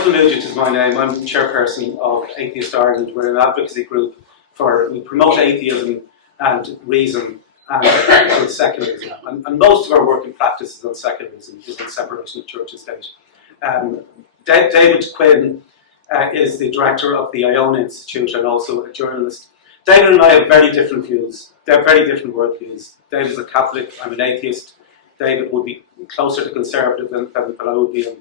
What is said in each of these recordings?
Michael Nugent is my name. I'm chairperson of Atheist Ireland. We're an advocacy group we promote atheism and reason and ethical secularism. And most of our work in practice is on secularism, is on separation of church and state. David Quinn is the director of the Iona Institute and also a journalist. David and I have very different views. They have very different worldviews. David is a Catholic, I'm an atheist. David would be closer to conservative than I would be on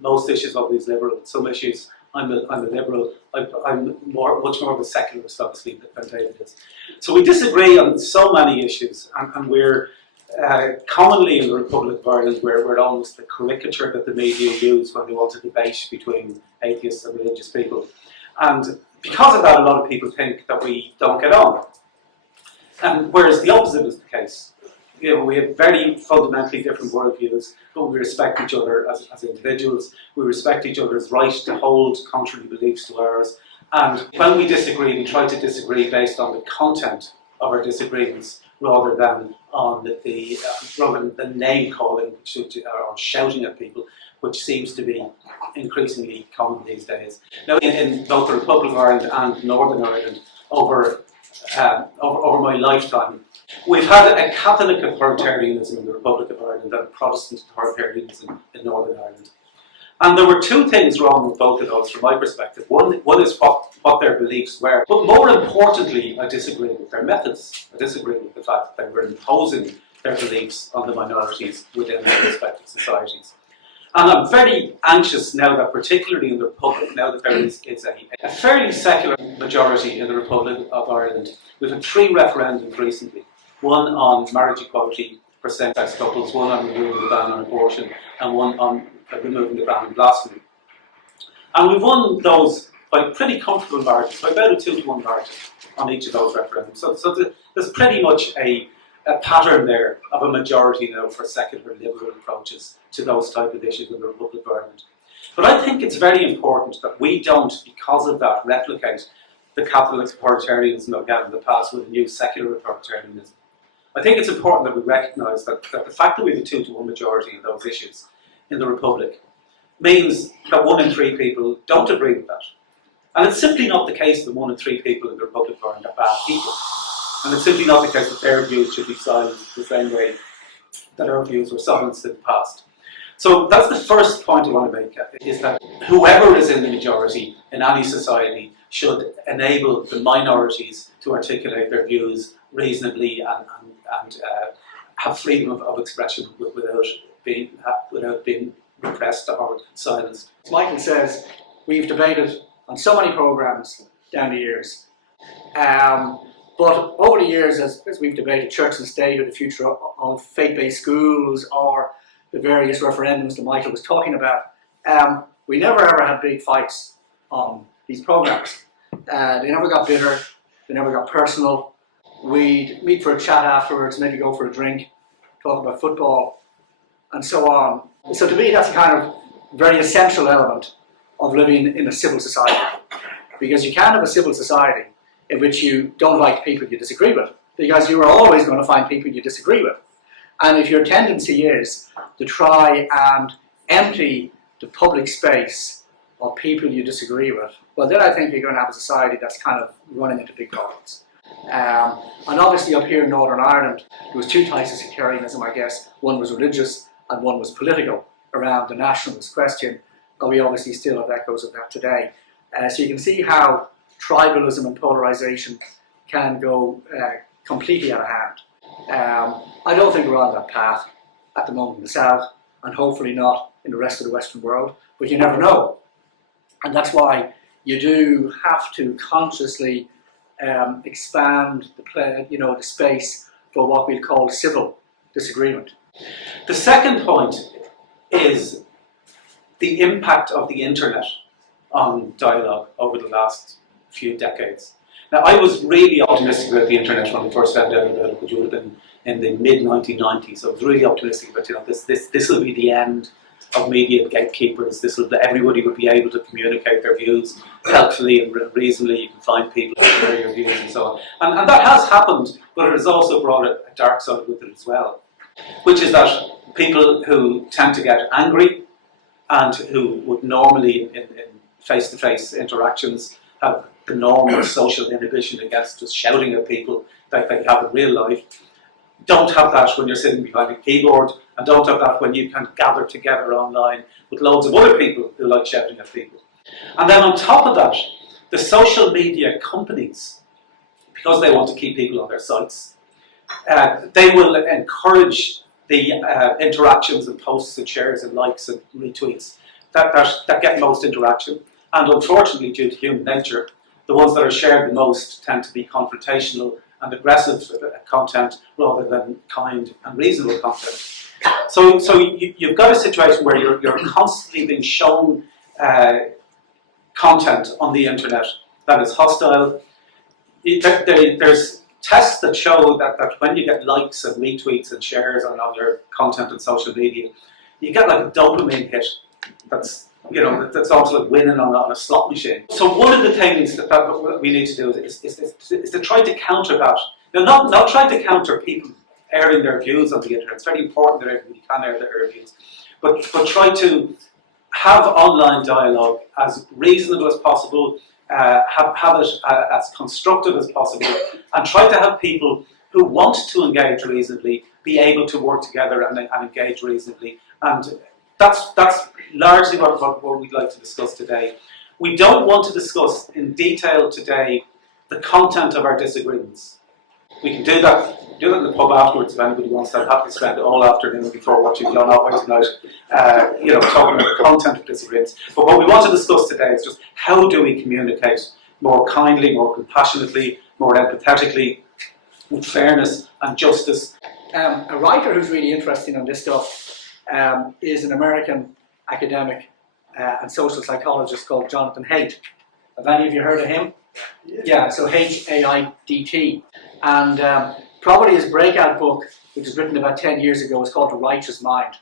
most issues. Obviously he's liberal. On some issues I'm a liberal. I'm much more of a secularist, obviously, than David is. So we disagree on so many issues, and we're commonly in the Republic of Ireland we're almost the caricature that the media use when they want to debate between atheists and religious people. And because of that, a lot of people think that we don't get on. And whereas the opposite is the case. You know, we have very fundamentally different worldviews, but we respect each other as individuals. We respect each other's right to hold contrary beliefs to ours. And when we disagree, we try to disagree based on the content of our disagreements rather than on the name calling or shouting at people, which seems to be increasingly common these days. Now, in both the Republic of Ireland and Northern Ireland, over my lifetime, we've had a Catholic authoritarianism in the Republic of Ireland and a Protestant authoritarianism in Northern Ireland. And there were two things wrong with both of those from my perspective. One is what their beliefs were. But more importantly, I disagree with their methods. I disagree with the fact that they were imposing their beliefs on the minorities within their respective societies. And I'm very anxious now that, particularly in the Republic, now that there is a fairly secular majority in the Republic of Ireland. We've had 3 referendums recently. One on marriage equality for same-sex couples, one on removing the ban on abortion, and one on removing the ban on blasphemy. And we've won those by pretty comfortable margins, by about a 2-to-1 margin on each of those referendums. So there's pretty much a pattern there of a majority now for secular liberal approaches to those type of issues in the Republic of Ireland. But I think it's very important that we don't, because of that, replicate the Catholic authoritarianism that we had in the past with a new secular authoritarianism. I think it's important that we recognise that the fact that we have a 2-to-1 majority in those issues in the Republic means that 1 in 3 people don't agree with that. And it's simply not the case that 1 in 3 people in the Republic of Ireland are bad people. And it's simply not the case that their views should be silenced the same way that our views were silenced in the past. So that's the first point I want to make, is that whoever is in the majority in any society should enable the minorities to articulate their views reasonably and have freedom of expression without being repressed or silenced. As Michael says, we've debated on so many programmes down the years. But over the years, as we've debated church and state, or the future of faith-based schools, or the various referendums that Michael was talking about, we never ever had big fights on these programmes. They never got bitter, they never got personal. We'd meet for a chat afterwards, maybe go for a drink, talk about football, and so on. So to me, that's a kind of very essential element of living in a civil society. Because you can't have a civil society in which you don't like people you disagree with, because you are always going to find people you disagree with. And if your tendency is to try and empty the public space of people you disagree with, well, then I think you're going to have a society that's kind of running into big problems. And obviously up here in Northern Ireland, there was 2 types of sectarianism, I guess. One was religious and one was political, around the nationalist question. And we obviously still have echoes of that today. So you can see how tribalism and polarisation can go completely out of hand. I don't think we're on that path at the moment in the South, and hopefully not in the rest of the Western world, but you never know. And that's why you do have to consciously expand the space for what we'll call civil disagreement. The second point is the impact of the internet on dialogue over the last few decades. Now, I was really optimistic about the internet when I first found out about it, which would have been in the mid-1990s. So I was really optimistic about, this will be the end of media gatekeepers. Everybody would be able to communicate their views helpfully and reasonably. You can find people who share your views and so on. And that has happened, but it has also brought a dark side with it as well, which is that people who tend to get angry and who would normally in face-to-face interactions have the normal social inhibition against just shouting at people like they have in real life, don't have that when you're sitting behind a keyboard, and don't have that when you can gather together online with loads of other people who like shouting at people. And then on top of that, the social media companies, because they want to keep people on their sites, they will encourage the interactions and posts and shares and likes and retweets that get most interaction. And unfortunately, due to human nature, the ones that are shared the most tend to be confrontational and aggressive content rather than kind and reasonable content. So you've got a situation where you're constantly being shown content on the internet that is hostile. There's tests that show that when you get likes and retweets and shares on your content on social media, you get like a dopamine hit that's almost like winning on a slot machine. So one of the things that we need to do is to try to counter that. Now, not trying to counter people airing their views on the internet. It's very important that everybody can air their views, but try to have online dialogue as reasonable as possible, have it as constructive as possible, and try to have people who want to engage reasonably be able to work together and engage reasonably. And that's largely what we'd like to discuss today. We don't want to discuss in detail today the content of our disagreements. We can do that in the pub afterwards if anybody wants that. I'm happy to spend all afternoon before watching John Otway tonight, talking about the content of disagreements. But what we want to discuss today is just how do we communicate more kindly, more compassionately, more empathetically, with fairness and justice. A writer who's really interesting on this stuff is an American academic and social psychologist called Jonathan Haidt. Have any of you heard of him? Yeah, so Haidt. And probably his breakout book, which was written about 10 years ago, is called The Righteous Mind.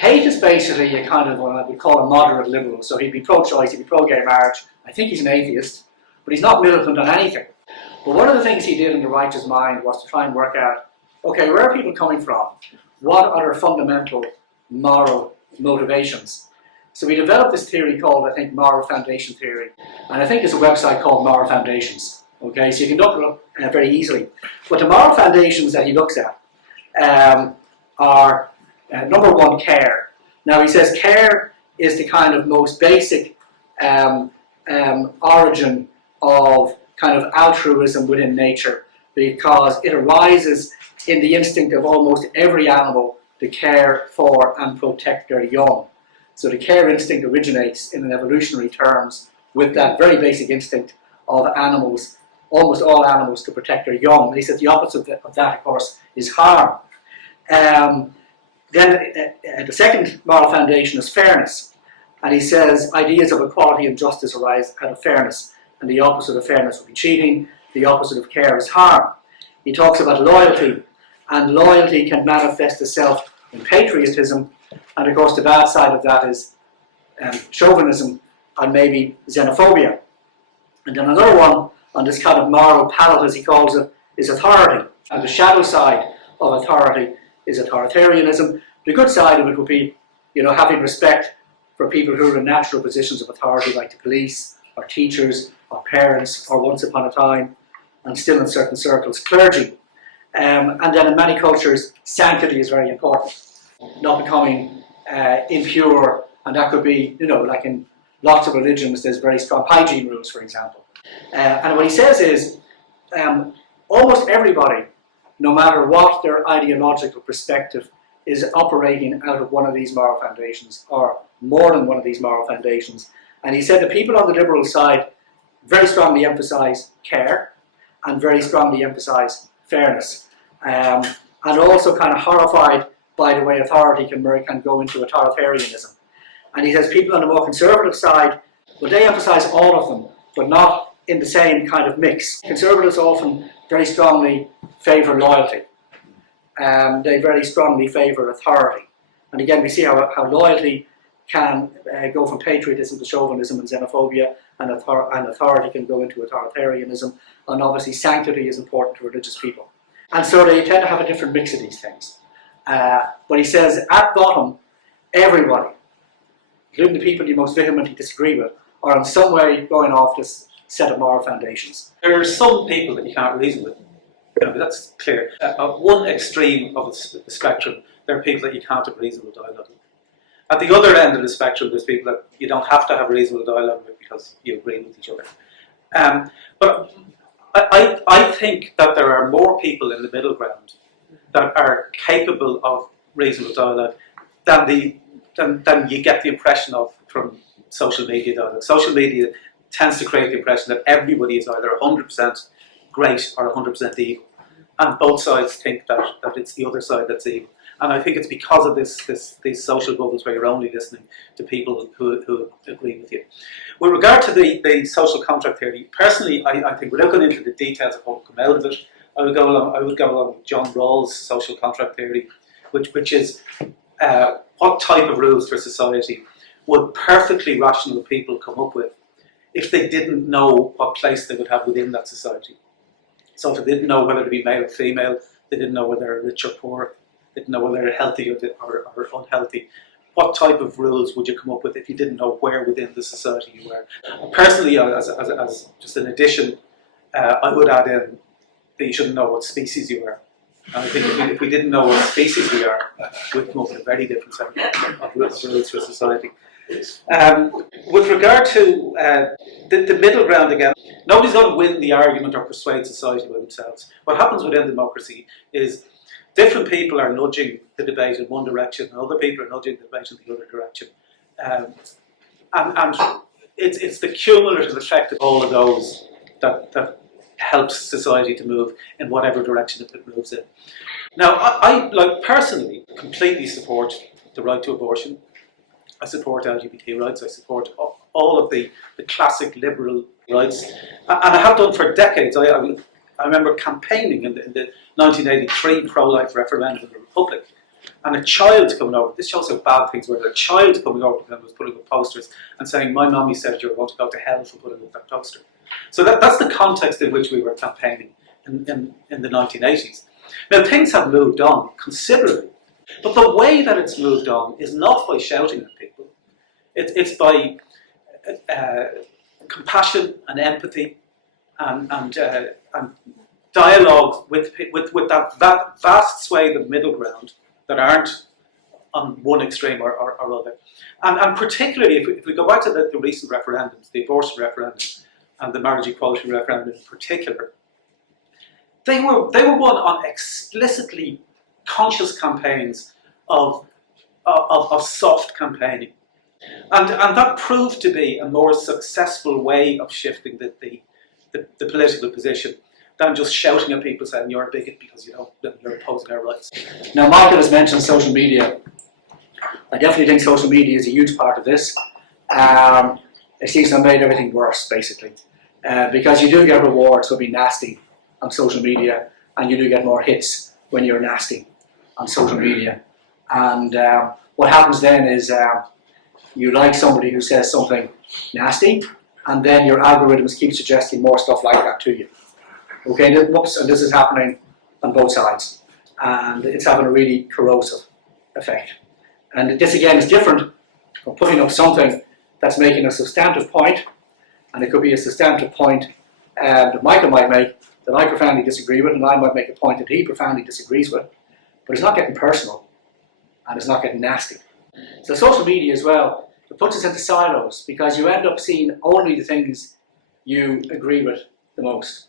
Haidt is basically a kind of what I would call a moderate liberal. So he'd be pro-choice, he'd be pro-gay marriage. I think he's an atheist, but he's not militant on anything. But one of the things he did in The Righteous Mind was to try and work out, okay, where are people coming from? What are their fundamental moral motivations? So we developed this theory called, I think, moral foundation theory. And I think there's a website called Moral Foundations. Okay, so you can look it up very easily. But the moral foundations that he looks at are, number one, care. Now he says care is the kind of most basic origin of kind of altruism within nature, because it arises in the instinct of almost every animal to care for and protect their young. So the care instinct originates in evolutionary terms with that very basic instinct of animals, almost all animals, to protect their young. And he said the opposite of that, of course, is harm. Then the second moral foundation is fairness. And he says ideas of equality and justice arise out of fairness. And the opposite of fairness would be cheating. The opposite of care is harm. He talks about loyalty. And loyalty can manifest itself in patriotism. And of course the bad side of that is chauvinism and maybe xenophobia. And then another one on this kind of moral palette, as he calls it, is authority. And the shadow side of authority is authoritarianism. The good side of it would be, having respect for people who are in natural positions of authority, like the police, or teachers, or parents, or once upon a time, and still in certain circles, clergy. And then in many cultures, sanctity is very important. Not becoming impure, and that could be, like in lots of religions, there's very strong hygiene rules, for example. And what he says is, almost everybody, no matter what their ideological perspective, is operating out of one of these moral foundations, or more than one of these moral foundations. And he said the people on the liberal side very strongly emphasise care, and very strongly emphasise fairness, and also kind of horrified by the way authority can go into authoritarianism. And he says people on the more conservative side, well, they emphasise all of them, but not in the same kind of mix. Conservatives often very strongly favour loyalty. They very strongly favour authority. And again, we see how loyalty can go from patriotism to chauvinism and xenophobia, and authority can go into authoritarianism. And obviously sanctity is important to religious people. And so they tend to have a different mix of these things. But he says, at bottom, everybody including the people you most vehemently disagree with, are in some way going off this set of moral foundations. There are some people that you can't reason with. That's clear. At one extreme of the spectrum, there are people that you can't have reasonable dialogue with. At the other end of the spectrum, there's people that you don't have to have reasonable dialogue with because you agree with each other. But I think that there are more people in the middle ground that are capable of reasonable dialogue than you get the impression of from social media dialogue. Social media tends to create the impression that everybody is either 100% great or 100% evil. And both sides think that it's the other side that's evil. And I think it's because of these social bubbles where you're only listening to people who agree with you. With regard to the social contract theory, personally, I think without going into the details of what will come out of it, I would go along with John Rawls' social contract theory, which is what type of rules for society would perfectly rational people come up with if they didn't know what place they would have within that society. So if they didn't know whether to be male or female, they didn't know whether they're rich or poor, they didn't know whether they're healthy or unhealthy, what type of rules would you come up with if you didn't know where within the society you were? Personally, as just an addition, I would add in that you shouldn't know what species you are. And I think if we didn't know what species we are, we'd come up with a very different set of rules for society. With regard to the middle ground again, nobody's going to win the argument or persuade society by themselves. What happens within democracy is different people are nudging the debate in one direction and other people are nudging the debate in the other direction. And it's the cumulative effect of all of those that helps society to move in whatever direction it moves in. Now, I personally completely support the right to abortion. I support LGBT rights. I support all of the classic liberal rights, and I have done for decades. I remember campaigning in the 1983 pro-life referendum in the Republic, and a child coming over. This shows how bad things were. A child coming over to them was putting up posters and saying, "My mommy said you're going to go to hell for putting up that poster." So that's the context in which we were campaigning in the 1980s. Now things have moved on considerably. But the way that it's moved on is not by shouting at people. It's by compassion and empathy and dialogue with that vast swathe of middle ground that aren't on one extreme or other. And particularly if we go back to the recent referendums, the abortion referendum and the marriage equality referendum in particular, they were won on explicitly conscious campaigns of soft campaigning, and that proved to be a more successful way of shifting the political position than just shouting at people saying you're a bigot because you're opposing our rights. Now, Michael has mentioned social media. I definitely think social media is a huge part of this. It seems to have made everything worse, basically, because you do get rewards for being nasty on social media, and you do get more hits when you're nasty on social media. And what happens then is you like somebody who says something nasty, and then your algorithms keep suggesting more stuff like that to you. Okay, and this is happening on both sides, and it's having a really corrosive effect. And this again is different from putting up something that's making a substantive point, and it could be a substantive point that Michael might make that I profoundly disagree with, and I might make a point that he profoundly disagrees with, but it's not getting personal, and it's not getting nasty. So social media as well, it puts us into silos, because you end up seeing only the things you agree with the most,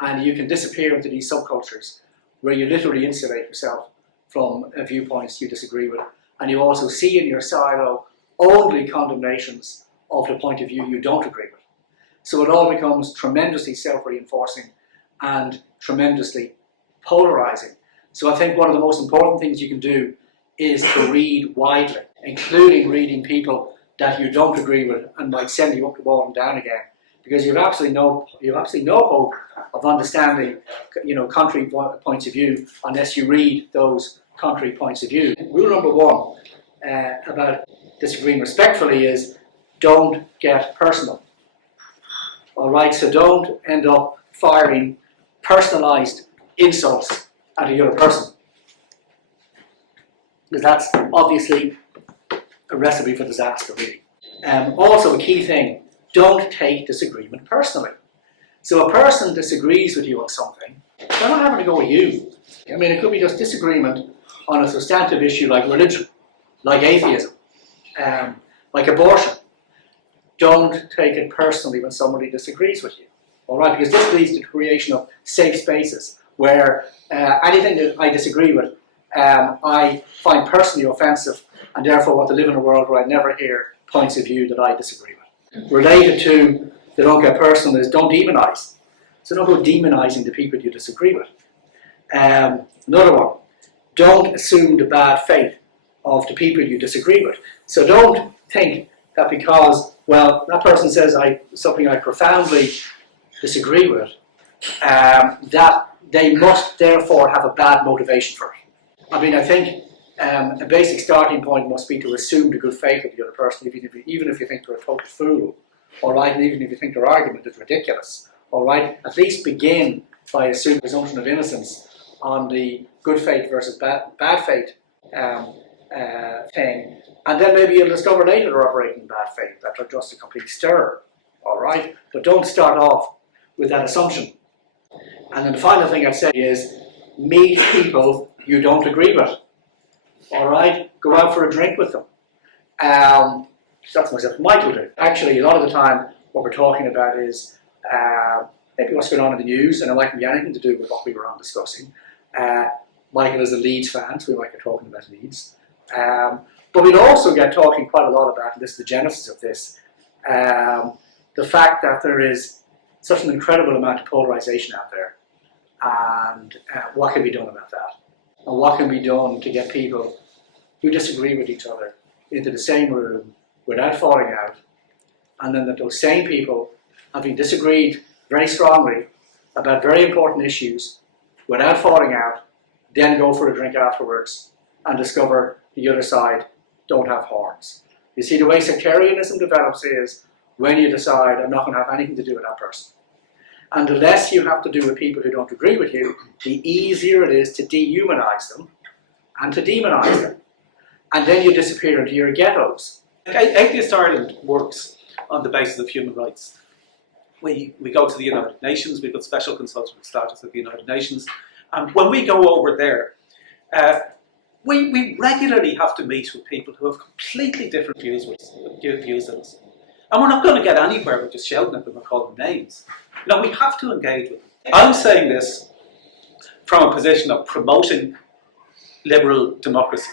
and you can disappear into these subcultures where you literally insulate yourself from viewpoints you disagree with, and you also see in your silo only condemnations of the point of view you don't agree with. So it all becomes tremendously self-reinforcing and tremendously polarizing. So I think one of the most important things you can do is to read widely, including reading people that you don't agree with and might send you up the wall and down again, because you have absolutely no hope of understanding, contrary points of view unless you read those contrary points of view. Rule number one about disagreeing respectfully is don't get personal. All right, so don't end up firing personalized insults at the other person, because that's obviously a recipe for disaster, really. Also, a key thing, don't take disagreement personally. So a person disagrees with you on something, they're not having to go with you. I mean, it could be just disagreement on a substantive issue like religion, like atheism, like abortion. Don't take it personally when somebody disagrees with you, all right? Because this leads to the creation of safe spaces where anything that I disagree with, I find personally offensive, and therefore want to live in a world where I never hear points of view that I disagree with. Related to the don't get personal is don't demonise. So don't go demonising the people you disagree with. Another one, don't assume the bad faith of the people you disagree with. So don't think that because, well, that person says something I profoundly disagree with, that they must therefore have a bad motivation for it. I mean, I think a basic starting point must be to assume the good faith of the other person, even if you think they're a total fool, all right, and even if you think their argument is ridiculous, all right, at least begin by assuming presumption of innocence on the good faith versus bad faith thing, and then maybe you'll discover later they're operating in bad faith, that they're just a complete stirrer, all right, but don't start off with that assumption. And then the final thing I'd say is meet people you don't agree with. All right, go out for a drink with them. That's myself. Michael do. Actually, a lot of the time, what we're talking about is maybe what's going on in the news, and it mightn't be anything to do with what we were on discussing. Michael is a Leeds fan, so we might get talking about Leeds. But we'd also get talking quite a lot about, and this is the genesis of this, the fact that there is such an incredible amount of polarisation out there, and what can be done about that? And what can be done to get people who disagree with each other into the same room without falling out, and then that those same people, having disagreed very strongly about very important issues without falling out, then go for a drink afterwards and discover the other side don't have horns. You see, the way sectarianism develops is when you decide, I'm not going to have anything to do with that person. And the less you have to do with people who don't agree with you, the easier it is to dehumanize them and to demonize them. And then you disappear into your ghettos. Atheist Ireland works on the basis of human rights. We go to the United Nations, we've got special consultative status at the United Nations, and when we go over there, we regularly have to meet with people who have completely different views than us. And we're not going to get anywhere with just shouting at them or calling them names. No, we have to engage with them. I'm saying this from a position of promoting liberal democracy,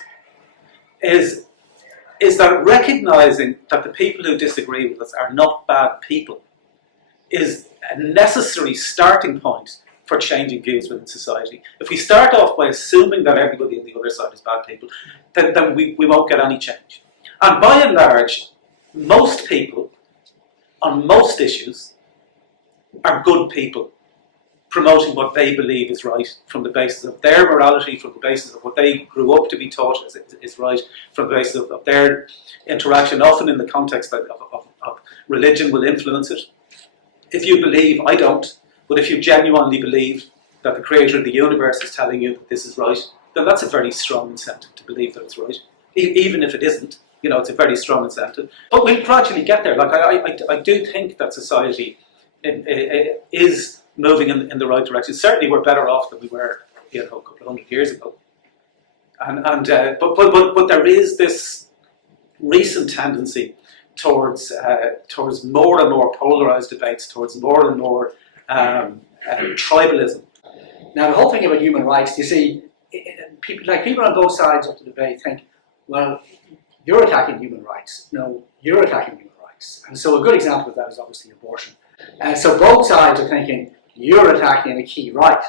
is that recognising that the people who disagree with us are not bad people is a necessary starting point for changing views within society. If we start off by assuming that everybody on the other side is bad people, then we won't get any change. And by and large, most people on most issues are good people, promoting what they believe is right from the basis of their morality, from the basis of what they grew up to be taught is right, from the basis of their interaction, often in the context of religion will influence it. If you believe, I don't, but if you genuinely believe that the creator of the universe is telling you that this is right, then that's a very strong incentive to believe that it's right. Even if it isn't, you know, it's a very strong incentive. But we'll gradually get there. Like I do think that society is moving in the right direction. Certainly we're better off than we were, you know, a couple of hundred years ago. But there is this recent tendency towards more and more polarised debates, towards more and more tribalism. Now, the whole thing about human rights, you see, people on both sides of the debate think, well, you're attacking human rights. No, you're attacking human rights. And so a good example of that is obviously abortion. So both sides are thinking, you're attacking a key right.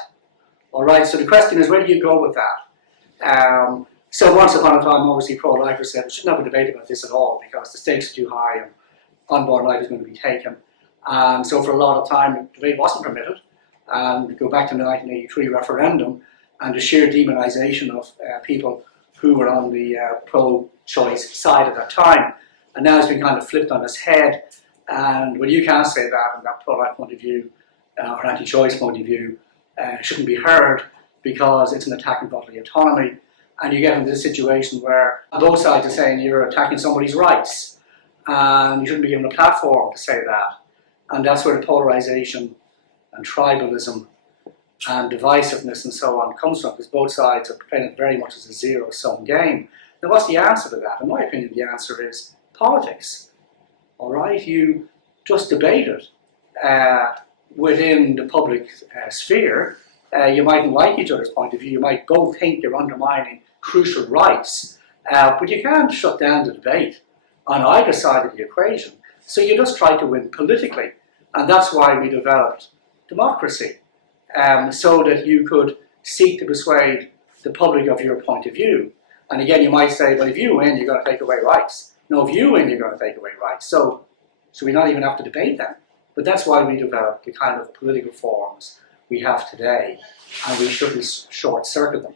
All right, so the question is, where do you go with that? So once upon a time, obviously, pro-lifers said, we shouldn't have a debate about this at all because the stakes are too high and unborn life is going to be taken. And so for a lot of time, the debate wasn't permitted. And we go back to the 1983 referendum and the sheer demonisation of people who were on the pro-choice side at that time. And now it's been kind of flipped on its head. And when you can't say that, and that pro-life point of view, or anti-choice point of view, shouldn't be heard because it's an attack on bodily autonomy. and you get into this situation where both sides are saying you're attacking somebody's rights, and you shouldn't be given a platform to say that. And that's where the polarisation and tribalism and divisiveness and so on comes from, because both sides are playing it very much as a zero-sum game. Now, what's the answer to that? In my opinion, the answer is politics. All right, you just debate it within the public sphere. You mightn't like each other's point of view. You might both think you're undermining crucial rights, but you can't shut down the debate on either side of the equation. So you just try to win politically, and that's why we developed democracy, so that you could seek to persuade the public of your point of view. And again, you might say, well, if you win, you're going to take away rights. No, if you win, you're going to take away rights. So we not even have to debate them. But that's why we developed the kind of political forms we have today, and we shouldn't short-circuit them.